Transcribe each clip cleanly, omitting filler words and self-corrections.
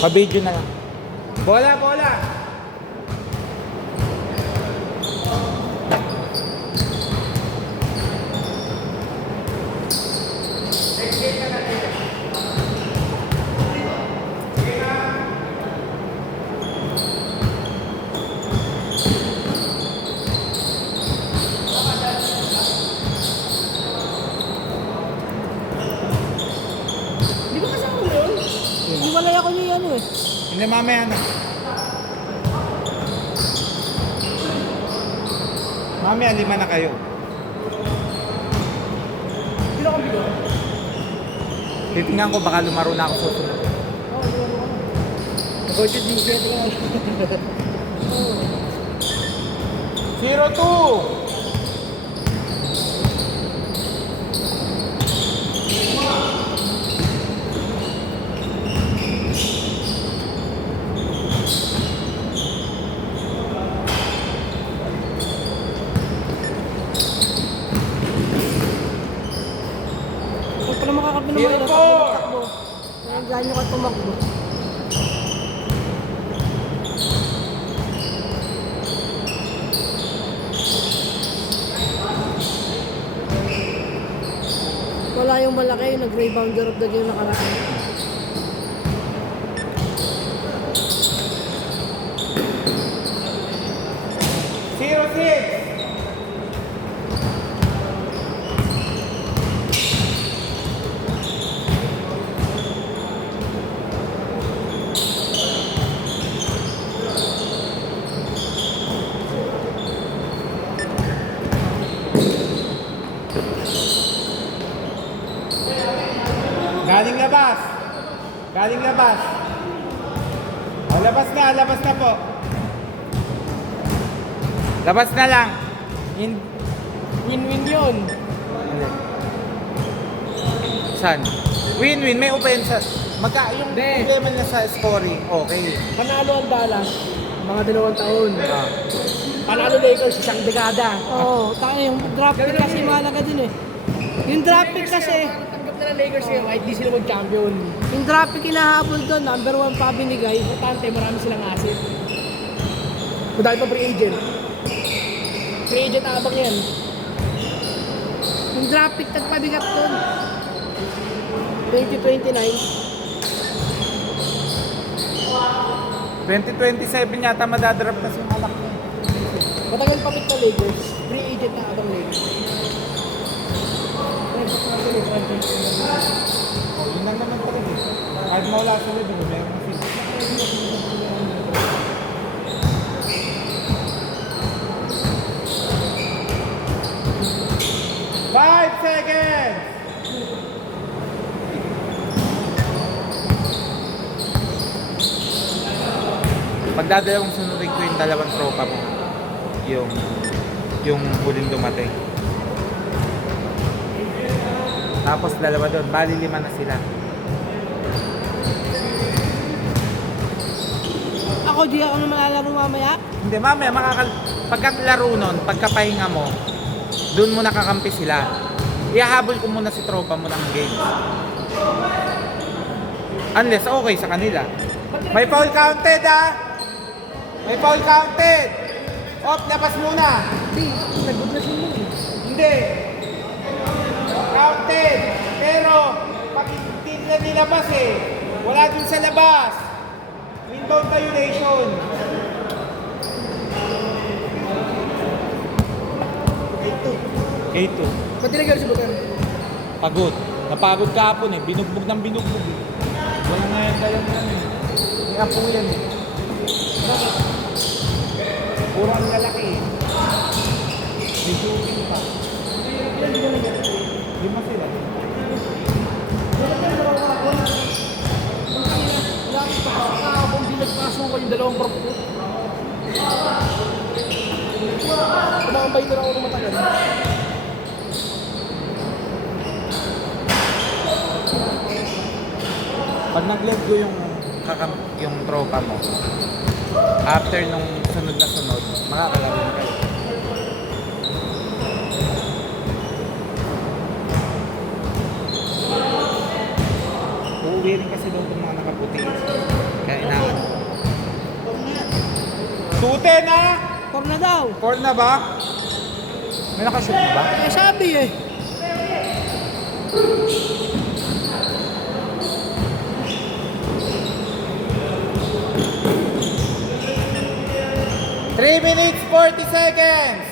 Pa-video na lang. Bola, bola! Di ba kasama mo yun? Iwalay ako niya yan eh. Hindi, mamaya na. Mamaya, 5 na kayo. Sino kang bigo? Titingnan ko, baka lumaro na ako susunod. Coach, di siya tingnan. 0-2! Huwag pala makakapin naman. Zero four. Ang ganyo ka tumakbo. Wala yung malaki, nag-rebounder of the game nakaraan. Zero six. Galing labas. Galing labas. O, labas na po. Labas na lang. Win-win yun. Saan? Win-win, may offense. Yung Hindi. problema na sa scoring, okay. Panalo ang Dallas, mga 2 taon. Ah. Panalo Lakers, isang dekada. Oo, tayo yung draft pick kasi mahalaga din eh. Yung draft pick kasi, tanggap na ng Lakers ngayon kahit di sila mag-champion. Yung draft pick hinahabol doon, number 1 pa binigay. Importante, marami silang asset. Kung dahil pa free agent. Free agent abang yan. Yung draft pick tagpabigat doon. 2029. 2027 yata madadrap na si Malak niya. Matagal pa pick na Lakers. Free agent na abang Lakers. Oh, yun lang naman talaga eh. Kahit mawala sila, di ba? Meron sila. Five seconds! Pagdadalawang sunurin ko yung 2 tropa mo. Yung huling dumating. Tapos 2 doon, bali 5 na sila. Ako, di ako na malalaro mamaya. Hindi, mamaya pagkalaro nun, pagkapahinga mo, doon mo nakakampi sila. Ihahabol ko muna si tropa mo ng game. Unless okay sa kanila. May foul counted ah! May foul counted! Off, labas muna! Hindi, nagod na siya mo. Hindi! Counted! Pero, pag hindi nila nilabas eh, wala dun sa labas. Window violation. K2. Ba't nilagay si Bukan? Pagod. Napagod kahapon eh. Binugbog ng binugbog eh. Wala nga yan tayo yan eh. May apo yan eh. Puro ang lalaki eh. May shooting pa. Ilan din naman yan? 5 sila. Kung di nagpasukan yung 2 barko. Kumambay na lang ako ng matagal. Pag nag-let go yung tropa mo, after nung sunod na sunod, makakalaro na kayo. Uuwi rin kasi doon itong mga nakaputi. 210 na! 4 na daw. 4 na ba? May nakashoot na ba? Eh, sabi eh. Three minutes, 40 seconds!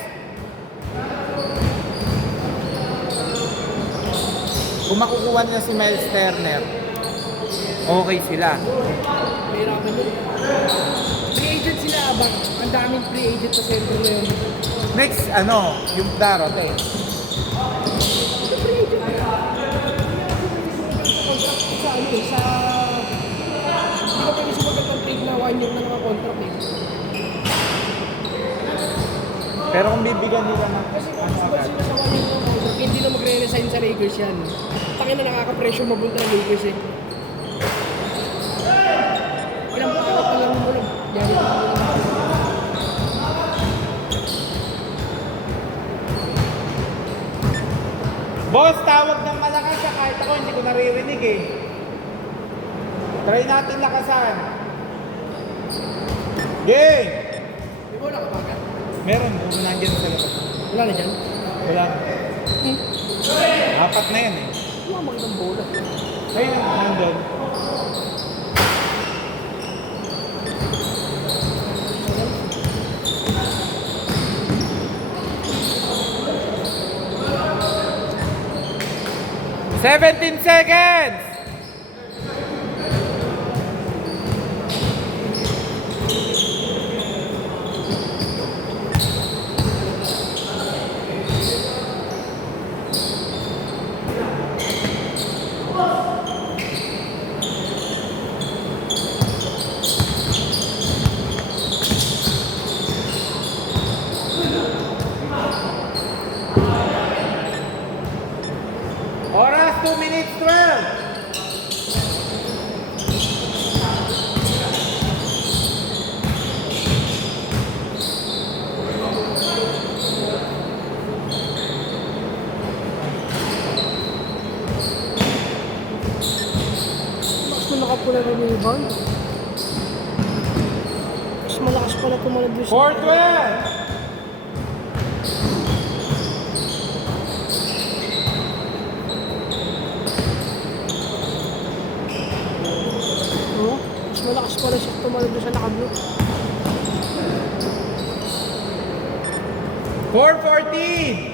Kung makukuha nila si Miles Turner, okay sila. Mahirapan yun. Free agent sila, abang. Ang daming free agent sa center na yun. Next, yung Darote. Sa ano eh, sa... Hindi ka pwede sumagot ng trade na 1 year na naka-contract eh. Pero kung bibigyan nila ng Kasi kung agad. sila sa 1 year na contract, hindi na magre-resign sa Lakers yan. Takin na nakaka-pressure mabunta ng Lakers eh. Ilang pakakot pa lang mo lang. Yan yung Boss, tawag ng malakas siya kahit ako hindi ko naririnig eh. Try natin lakasan. Game! May bola ka ba agad? Meron, kung nandiyan sa labas. Wala na dyan? Wala. Apat na yan eh. Wala magandang bola. Ayun, nandun. Seventeen seconds! Oras 2 minutes 12. Mas malakas pala ng rebound. Mas malakas pala tumalab yung 4-12. Oh, mas malakas pala siya tumalab sa naka-blue. 4-14.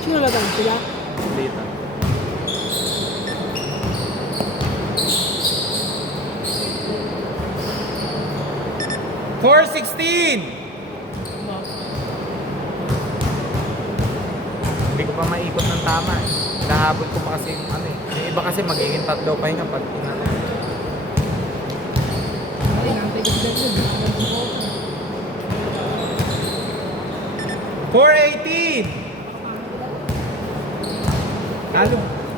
Sino laban sila? Dito. $4.16. Hindi ko pa maikot ng tama eh. Nahabol ko pa kasi yung yung iba kasi magiging tatlo pa yung pag inano. Ay, nantay ko sila dun. 4.18.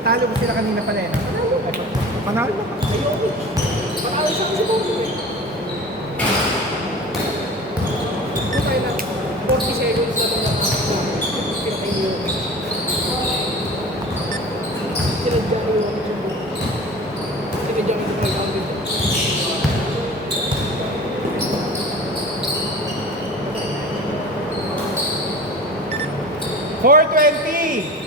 Talo ko sila kanina pala eh. Panalo na pa. Pakawis ako sa bombo eh. Ito tayo na 40 seconds na mga pinakainyo. Sinadya ko yung ano sa bombo. Sinadya ko yung playground dito. $4.20.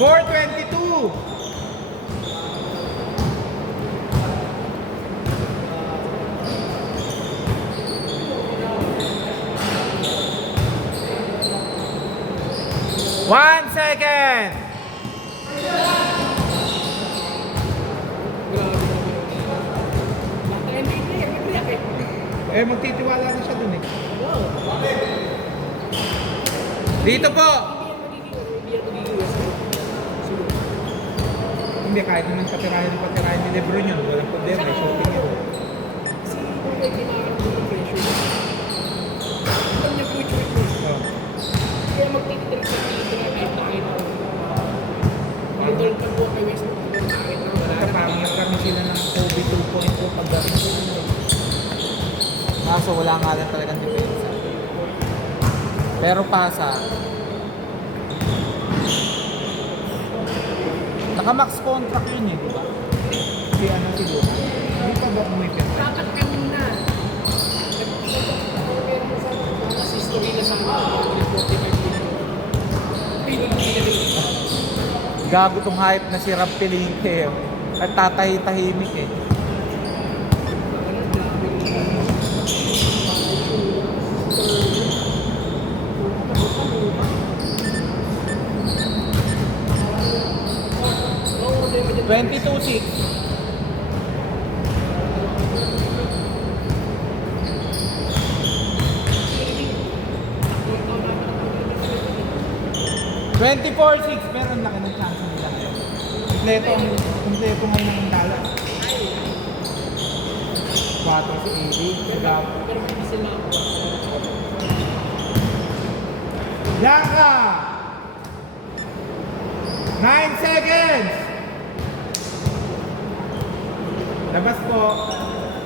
$4.22. One second. Eh, magtitiwala na siya dun eh. Dito po. Hindi, kahit naman patirahin ni Lebron yun. Walang problema, may shooting yun. Oh. Kaya magtitirik sa titira kahit nakit. Idol pa po kay West. Nakit na wala na. Parang nagkaroon sila ng Kobe 2.0 pagdating. Kaso wala nga lang talagang depensa. Pero pasa, naka-max contract yun eh, di ba? Si ano si Luka? Hindi pa ba umipit? Dapat kanina. Mas history na sa mga 45 Gago tong hype na si Rob Pelinque. Nagtatahi-tahimik eh. $22,600. 24-6, pero ang laki ng chance nila ngayon. Kompleto ngayon ng Dallas. 4 si AD. Pero hindi sila Bianca! 9 seconds! Labas po.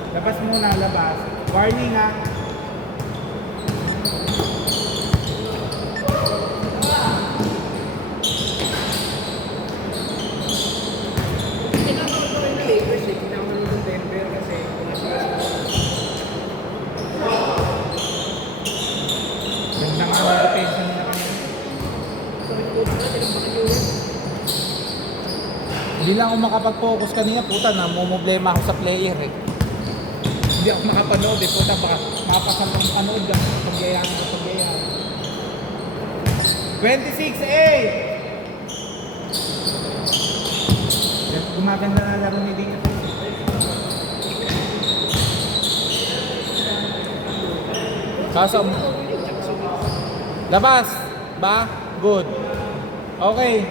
Labas muna, labas. Warning ha. tinatawag ko rin na Lakers eh. Tinatawag ng Denver kasi Ganda nga ang depensa nila kanina. Hindi lang ako makapag-focus kanina, puta, namumblema ako sa player eh. Hindi ako makapanood eh, puta, baka mapasal ng panood lang, pagyayaan ng pagyayaan. 26-8! Gumaganda na laro ni Dino. Kaso, labas! Ba? Good. Okay.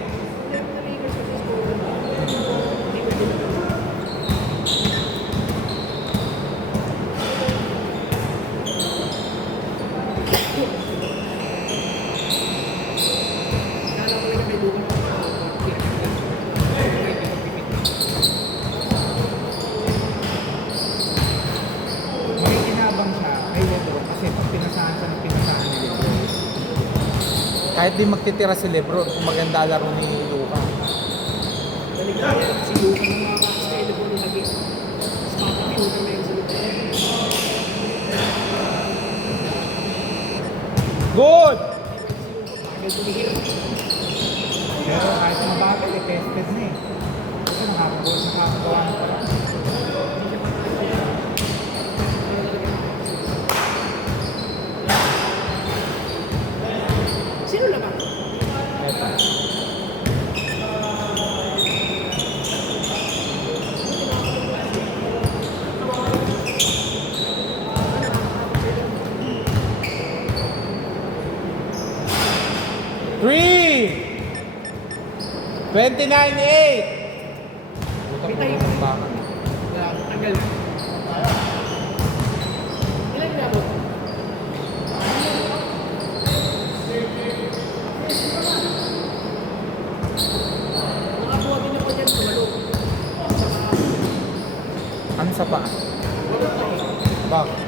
Makikinabang siya kay Lebron kasi pag pinasahan siya ng pinasahan ni Lebron. Kahit di magtitira si Lebron, kung maganda laro ni Luka. Si Luka ng mga kakasaya po nung naging spot up yun na yun sa Luka. Good! Agad tumihirap. Pero kahit mabagal, tested na eh. Kasi nakakagawa na pala. Sino na ba? Eto. Three! 29-8! Puta po ng baka. Tagal na. Ilan ginabot? Nakabuha din ako dyan sa walo. Ano sa paa? Walo pa eh. Bakit?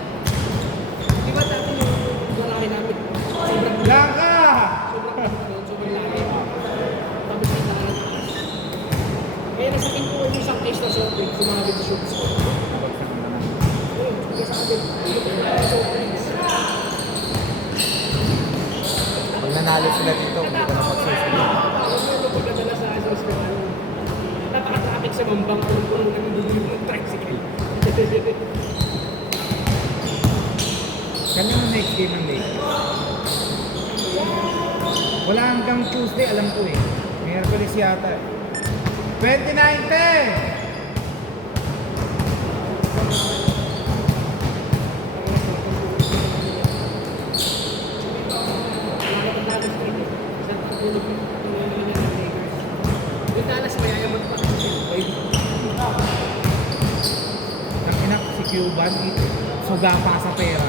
Di ba dati yung lalaki namin? Sobrang Blanca! sobrang laki. Tapos hindi nakakataas. Kaya nasa akin po yung isang case na soft drink, sumabit sa shoots ko. Ayun, kaya sa akin, soft drinks. Pag nanalo sila dito, hindi ko na magsusunod. Ako meron pagdadala sa Azores ko. Napaka-traffic sa Mambang kung nagdudulo ng tricycle. Kanya mo next game ng Lakers? Wala hanggang Tuesday, alam ko eh. Miyerkules yata eh. 29-10! Yung Dallas mayayaman pa kasi siya. Nakinak si Cuban, suga pa sa pera.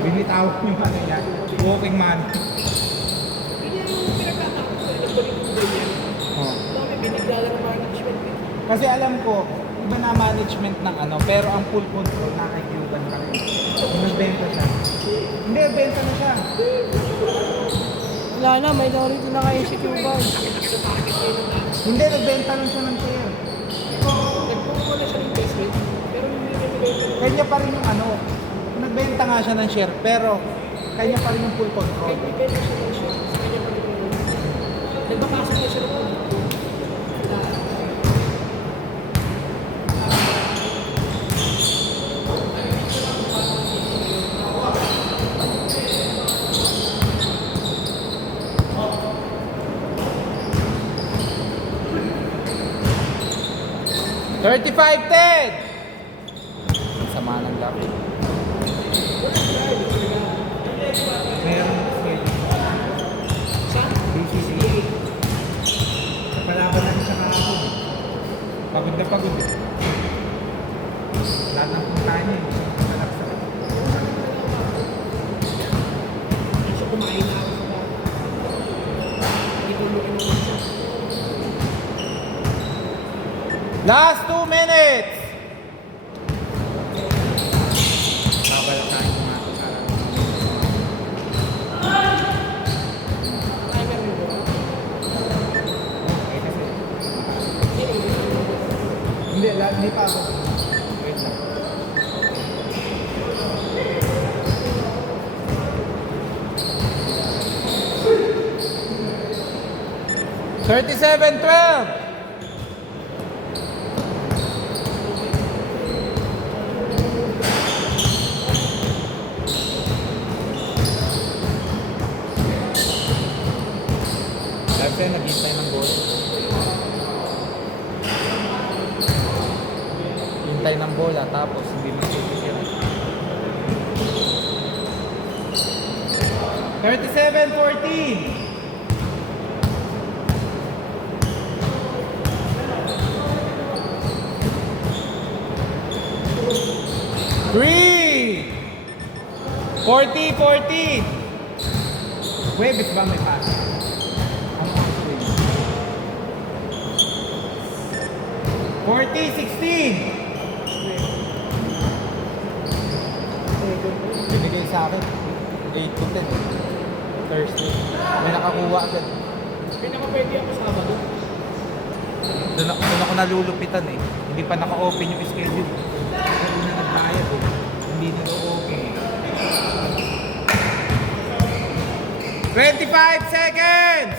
Binitawag yung ano niya, walking man. Hindi yung pinagtatakot ko, alam ko rin yung ganyan. Oh. Dami binigdala ng management eh. Kasi alam ko, iba na management ng ano, pero ang full control na kay Cuban pa rin. Nagbenta siya. Hindi, benta na siya. Wala na, may Dorito na kayo si Cuban. Hindi, nagbenta lang siya ng share. Nagpupo na siya ng investment, pero hindi na nilagay. Kanya pa rin yung ano, nagbenta nga siya ng share, pero kanya pa rin yung full control. Kahit ibenta siya ng siya, sa kanya pa rin yung nagbakasag na siya ng ulo. 35-10! Sama ng laki. Meron Sa? BCC. Palaban natin siya kahapon. Pagod na pagod eh. Lahat ng puntahan niya eh. Malaksak. So kumain na ako sa bahay. Hindi ko mo kinuha. Last 2 minutes! Babalik tayo ng ating Timer mo ba? okay, kasi. Hindi pa ako. Wait lang. $37-12! Kasi naghintay ng goal. Hintay ng bola tapos hindi mo sisira. 37-14. Three! 40-14. Webis ba may pass? Ano ang swing? 40-16. Binigay sa akin 8 to 10 Thursday. May nakakuha agad. Pinaka-pwede ako sa Sabado. Doon ako nalulupitan eh. Hindi pa naka-open yung schedule. Pero na nagbayad eh. Hindi na okay. 25 seconds!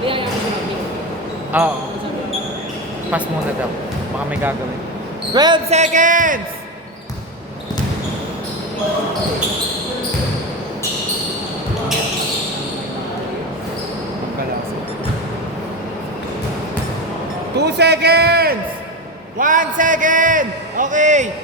Kaya ako sinabi. Oo. Pass muna daw. Baka may gagawin. 12 seconds! Ang kalasa. 2 seconds! 1 second! Okay!